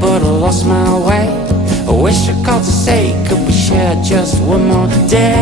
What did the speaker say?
but I lost my way. I wish I called to say, could we share just one more day?